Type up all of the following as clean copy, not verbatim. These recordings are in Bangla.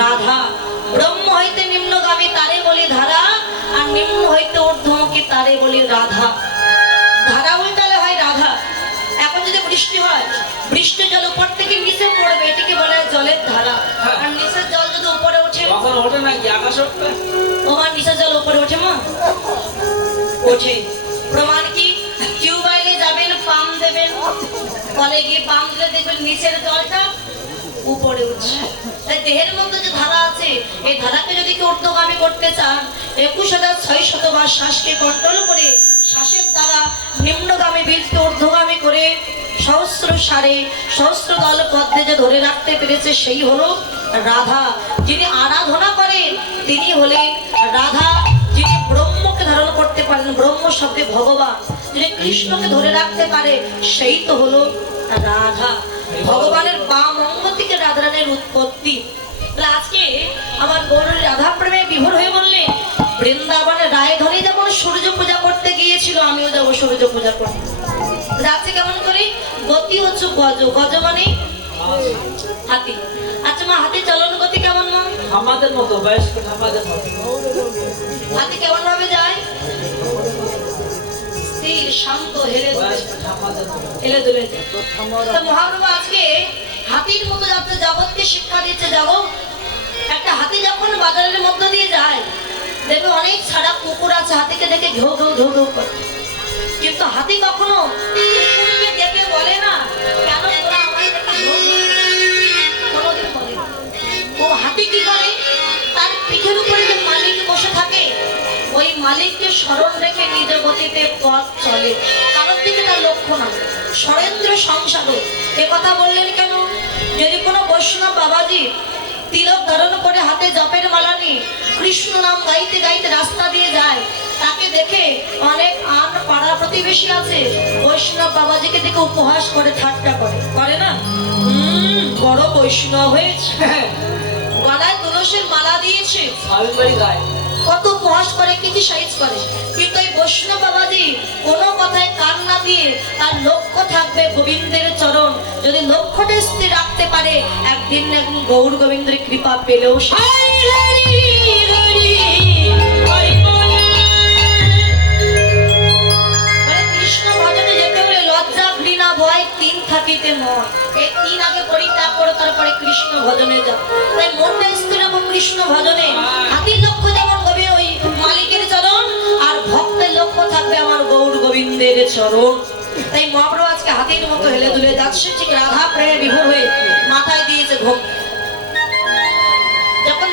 রাধা। ব্রহ্ম হইতে নিম্নগামী তারে বলি ধারা, আর নিম্ন হইতে ঊর্ধ্বমুখী তারে বলি রাধা। ধারা উল্টালে হয় রাধা। এখন যদি বৃষ্টি হয়, বৃষ্টির জল উপর থেকে নিচে পড়বে, এটিকে বলে জলের ধারা। আর নিচের জল যদি উপরে ওঠে, তখন ওঠে নাকি আকাশ ওঠে? তোমার নিচের জল উপরে ওঠে মা? ওঠে। প্রমাণ কি? টিউবওয়েলে যাবেন, পাম্প দেবেন, কলে গিয়ে পাম্প দিলে দেখবেন নিচের জলটা উপরে উঠছে। তাই দেহের মধ্যে যে ধারা আছে, এই ধারাকে যদি কেউ ঊর্ধ্বগামী করতে চান, 21,600 বার শ্বাসকে কন্ট্রোল করে, শ্বাসের দ্বারা নিম্নগামী বীজকে ঊর্ধ্বগামী করে সহস্র সারে সহস্র দল পদ্মে যে ধরে রাখতে পেরেছে, সেই হলো রাধা। যিনি আরাধনা করেন তিনি হলেন রাধা। যিনি ব্রহ্মকে ধারণ করতে পারেন, ব্রহ্ম শব্দে ভগবান, যিনি কৃষ্ণকে ধরে রাখতে পারে, সেই তো হলো রাধা। ভগবানের বাম অঙ্গ থেকে রাধারানের উৎপত্তি। আজকে আমার গৌর রাধা প্রেমে বিভোর হয়ে বললেন, বৃন্দাবনের রায়ধনী যেমন সূর্য পূজা করতে গিয়েছিল, আমিও যাবো সূর্য পূজা করতে। যাচ্ছে কেমন করে? গতি হচ্ছে গজ, গজ মানে হাতি। আচ্ছা মা, হাতি চলন গতি কেমন মা? আমাদের মতো, বয়স্ক আমাদের মতো। হাতি কেমন ভাবে যায়? স্থির, শান্ত, হেলে দুলে যায়। তো মহাপ্রভু আজকে হাতির মতো যাতে জগৎকে শিক্ষা দিচ্ছে। জগৎ, একটা হাতি যখন বাজারের মধ্য দিয়ে যায়, দেখবে অনেক ছাড়া কুকুর আছে, হাতিকে দেখে ঘেউ ঘেউ ঘেউ ঘেউ করে। কিন্তু হাতি কখনো কুকুরকে দেখে বলে না, কেন তোরা আমায় দেখে ঘেউ ঘেউ? কোনোদিন বলে না। ও হাতি কি করে? তার পিঠের উপরে যে মালিক বসে থাকে, ওই মালিককে স্মরণ রেখে নিজ গতিতে পথ চলে। কারোর দিকে তার লক্ষ্য না, সরেন্দ্র সংসারক। এ কথা বললেন কেন? যদি কোনো বৈষ্ণব বাবাজি তিলক ধারণ করে হাতে জপের মালা নিয়ে কৃষ্ণ নাম গাইতে গাইতে রাস্তা দিয়ে যায়, তাকে দেখে অনেক আন পাড়া প্রতিবেশী আছে, বৈষ্ণব বাবাজিকে দেখে উপহাস করে, ঠাট্টা করে, করে না? বড় বৈষ্ণব হয়েছে, গলায় তুলসীর মালা দিয়েছে, কত উপহাস করে, কিছু সাইজ করে। কিন্তু এই বৈষ্ণব বাবাজি কোনো কথায় কান না দিয়ে তার লক্ষ্য থাকবে গোবিন্দের চরণ। যদি লক্ষ্যটা স্থির রাখতে পারে, একদিন না একদিন গৌর গোবিন্দের কৃপা পেলেও কৃষ্ণ ভজনে যেতে হলে লজ্জা, ঘৃণা, ভয় তিন থাকিতে নয়। এই তিন আগে পরিত্যাগ করে তারপরে কৃষ্ণ ভজনে যাও। তাই মনটা স্থির রাখো কৃষ্ণ ভজনে। হাতির লক্ষ্য যেমন ওই মালিকের চরণ, আর ভক্তের লক্ষ্য থাকবে আমার গৌর গোবিন্দের চরণ। তাই মহাপ্রভু আজকে হাতির মতো হেলে দুলে যাচ্ছে, ঠিক রাধা প্রেমে বিভোর হয়ে মাথায় দিয়েছে ঘোম। যখন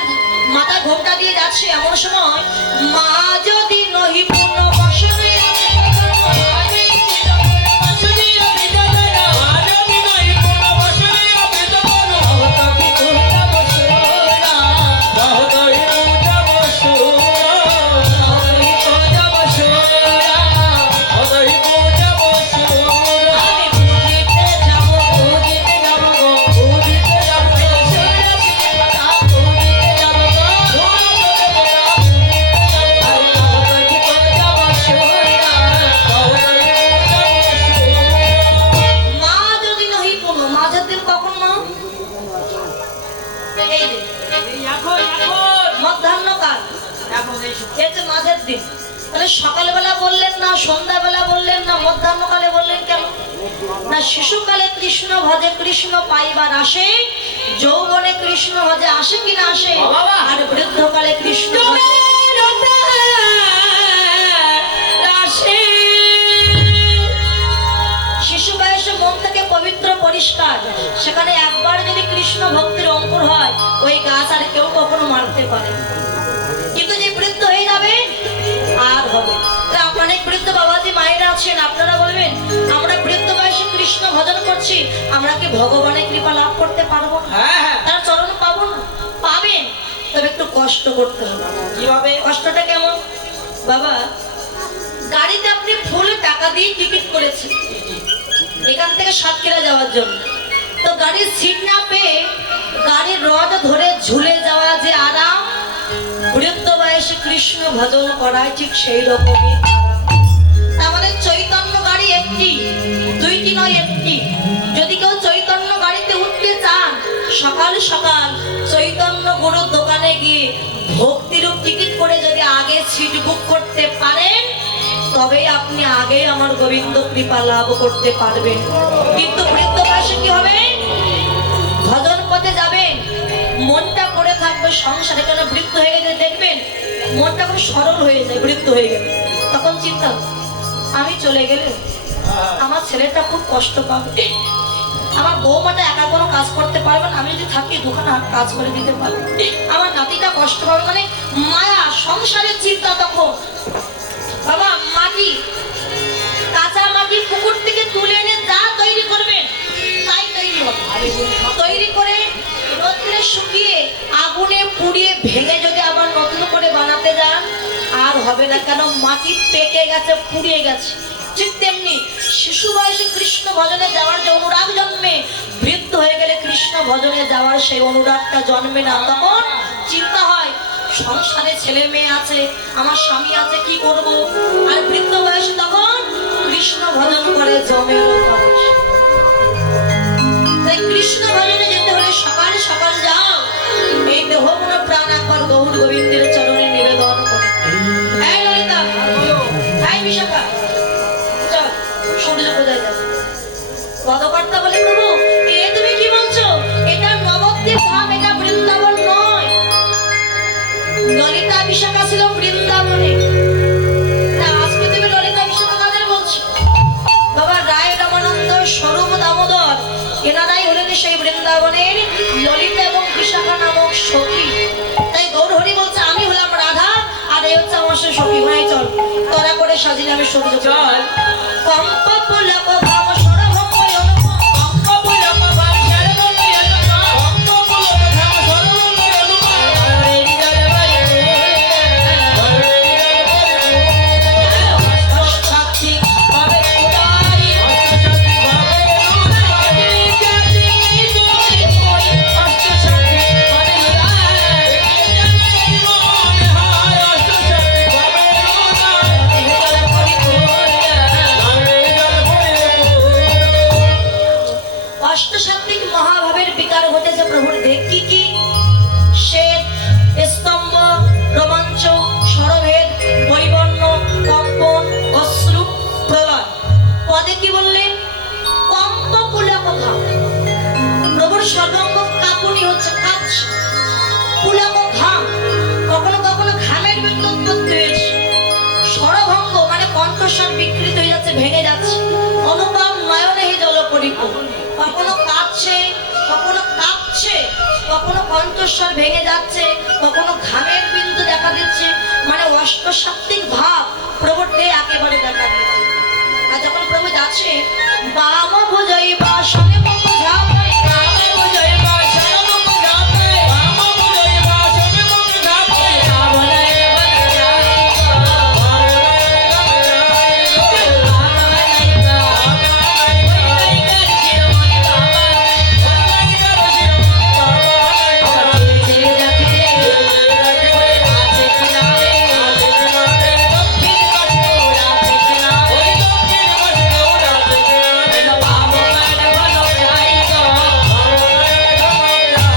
মাথায় ঘোমটা দিয়ে যাচ্ছে, এমন সময় মা যদি নহি পূর্ণ বসনে সকালবেলা বললেন না, সন্ধ্যাবেলা বললেন না, মধ্যাহ্নকালে বললেন কেন না? শিশুকালে কৃষ্ণ ভজে কৃষ্ণ পাইবার আসে, যৌবনে কৃষ্ণ ভজে আসে কিনা আসে, আর বৃদ্ধকালে কৃষ্ণ শিশু বয়সে মন থেকে পবিত্র পরিষ্কার, সেখানে একবার যদি কৃষ্ণ ভক্তির অঙ্কুর হয়, ওই গাছ আর কেউ কখনো মারতে পারে। কিন্তু যে বৃদ্ধ হয়ে যাবে, আর হবে। অনেক বৃদ্ধ বাবাজি মায়েরা আছেন, আপনারা বলবেন আমরা বৃদ্ধ বয়সে কৃষ্ণ ভজন করছি, আমরা কি ভগবানের কৃপা লাভ করতে পারবো না? তার চরণ পাবো না? পাবেন, তবে একটু কষ্ট করতে হবে। কিভাবে কষ্টটা কেমন? বাবা, গাড়িতে আপনি ফুল টাকা দিয়ে টিকিট করেছেন এখান থেকে সাতক্ষীরা যাওয়ার জন্য, তো গাড়ির সিট না পেয়ে গাড়ির রড ধরে ঝুলে যাওয়া যে আরাম, বৃদ্ধ বয়সে কৃষ্ণ ভজন করায় ঠিক সেই রকমই। আমাদের চৈতন্য গাড়ি একটি, দুইটি নয়, একটি। যদি কেউ চৈতন্য গাড়িতে উঠতে চান, সকাল সকাল চৈতন্য গুণ করতে পারেন তবেই আপনি আগে আমার গোবিন্দ কৃপা লাভ করতে পারবেন। কিন্তু বৃদ্ধ বয়সে কি হবে? ভজন পথে যাবেন, মনটা পড়ে থাকবে সংসারে। কেন বৃদ্ধ হয়ে গেলে দেখবেন মনটা খুব সরল হয়ে যায়। বৃদ্ধ হয়ে গেলে তখন চিন্তা, আমি চলে গেলে আমার ছেলেটা খুব কষ্ট পাবে, আমার বৌমাটা একা কোনো কাজ করতে পারবে না, আমি যদি থাকি দুখানা কাজ করে দিতে পারবো, আমার নাতিটা কষ্ট পাবে। মানে মায়া, সংসারের চিন্তা। তখন বাবা মাটি, কাঁচা মাটি পুকুর থেকে তুলে এনে যা তৈরি করবেন তাই তৈরি হবে। তৈরি করে রোদ্রে শুকিয়ে আগুনে পুড়িয়ে ভেঙে যদি আবার নতুন করে বানাতে যান আর হবে না। কেন? মাটি পেকে গেছে, পুড়িয়ে গেছে। ঠিক তেমনি শিশু বয়সে কৃষ্ণ ভজনে যাওয়ার যে অনুরাগ জন্মে, বৃদ্ধ হয়ে গেলে কৃষ্ণ ভজনে যাওয়ার সেই অনুরাগটা জন্মে না। তখন চিন্তা হয় সংসারে ছেলে মেয়ে আছে, আমার স্বামী আছে, কি করব। আর বৃদ্ধ বয়সে তখন কৃষ্ণ ভজন করে জমের বয়স। তাই কৃষ্ণ ভজনে যেতে হলে সকাল সকাল যাও, এই দেহ মন প্রাণ একবার গৌর গোবিন্দের চরণে নিবেদন করে। এই ললিতা, এই বিশাখা, চল সূর্য পূজায় যাও। পদকর্তা বলে, প্রভু এ তুমি কি বলছো? এটা নবদ্বীপ ধাম, এটা বৃন্দাবন নয়। ললিতা বিশাখা ছিল বৃন্দাবনে। আজকে তুমি ললিতা বিশাখা কাদের বলছো? বাবা রায় রামানন্দ স্বরূপ দামোদর এনারাই হলেন সেই বৃন্দাবনের ললিতা এবং বিশাখা নামক সখী। তাই গৌর হরি বলছে আমি হলাম রাধা আর এই হচ্ছে আমার সেই সখী। ভাই চল তোরা করে সাজিয়ে আমি সূর্য চল। কম্প পুলক ভাব সরভঙ্গ অনুপম, কম্প পুলক ভাব সরভঙ্গ অনুপম, কম্প পুলক ভাব সরভঙ্গ অনুপম, হরি জয় হরি শক্তি হবে উদারি, শক্তি হবে উদারি, জাতি দুই কই অষ্ট শক্তি হবে উদারি, জাতি মনে হয় অষ্ট শক্তি হবে উদারি, জল পরিপূর্ণ। অষ্টসাত্ত্বিক মহাভাবের বিকার ঘটেছে প্রভুর। দেখ কি কি? শ্বেত, স্তম্ভ, রোমাঞ্চ, স্বরভেদ, বৈবর্ণ, কম্পন, অশ্রু, প্রলয়। পদে কি বললেন? কম্প পুলক ভাব। প্রভুর সর্বাঙ্গ কাঁপুনি হচ্ছে, কাঁপছে। পুলক ঘাম, কখনো কখনো ঘামের বিন্দু উৎপত্তি হয়েছে। স্বরভঙ্গ মানে কণ্ঠস্বর বিকৃত হয়ে যাচ্ছে, ভেঙে যাচ্ছে। অনুপম নয়নে জল পরিপূর্ণ। কখনো কাঁপছে, কখনো কাঁপছে, কখনো কণ্ঠস্বর ভেঙে যাচ্ছে, কখনো ঘামের বিন্দু দেখা দিচ্ছে। মানে অষ্টসাত্ত্বিক ভাব প্রভুর দেহে একেবারে দেখা দিচ্ছে। আর যখন প্রভু যাচ্ছে, বাম ভুজই বাসনে মুখ ঝাঁপায়, বাম ভুজই বাসনে মুখ ঝাঁপায়, বাম ভুজই বাসনে মুখ ঝাঁপায়, আভরণে বনরাই গো, আভরণে বনরাই গো, আভরণে বনরাই গো, শিরোমণি বাবা, বনরাই গো শিরোমণি বাবা, যে রাখে আছে কিনারে, আছে কিনারে, দক্ষিণ কষ্ট আছে কিনারে, ওই দক্ষিণ কষ্ট আছে কিনারে, আভরণে বনরাই গো, আভরণে বনরাই।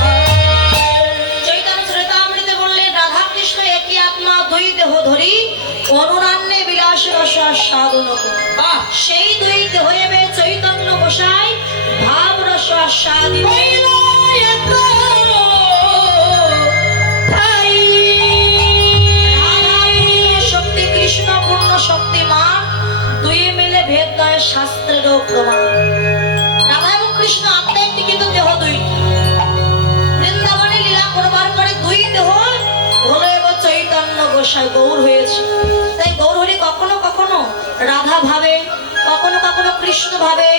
চৈতন্য চরিতামৃতে বললেন রাধা কৃষ্ণ একই আত্মা, দুই দেহ ধরি অনুরান্নে বিলাস রস আস্বাদন করি। সেই দুই দেহ এবে চৈতন্য গোসাই ভাব রস আস্বাদিত। রাধা পূর্ণ শক্তি, কৃষ্ণ পূর্ণ শক্তিমান, দুই মিলে ভেদ নয় শাস্ত্রেরও প্রমাণ। রাধা এবং কৃষ্ণ আত্মা একটি কিন্তু দেহ দুইটি। বৃন্দাবনে লীলা করবার পরে দুই দেহ হলো এবং চৈতন্য গোসাই গৌর হয়েছে। তাই গৌর হরি কখনো কখনো রাধা ভাবে, কখনো কখনো কৃষ্ণ ভাবে,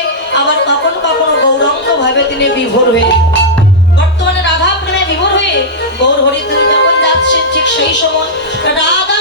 আবার কখনো কখনো গৌরাঙ্গ ভাবে তিনি বিভোর হয়ে। বর্তমানে রাধা প্রেমে বিভোর হয়ে গৌর হরি তিনি যখন যাচ্ছেন ঠিক সেই সময় রাধা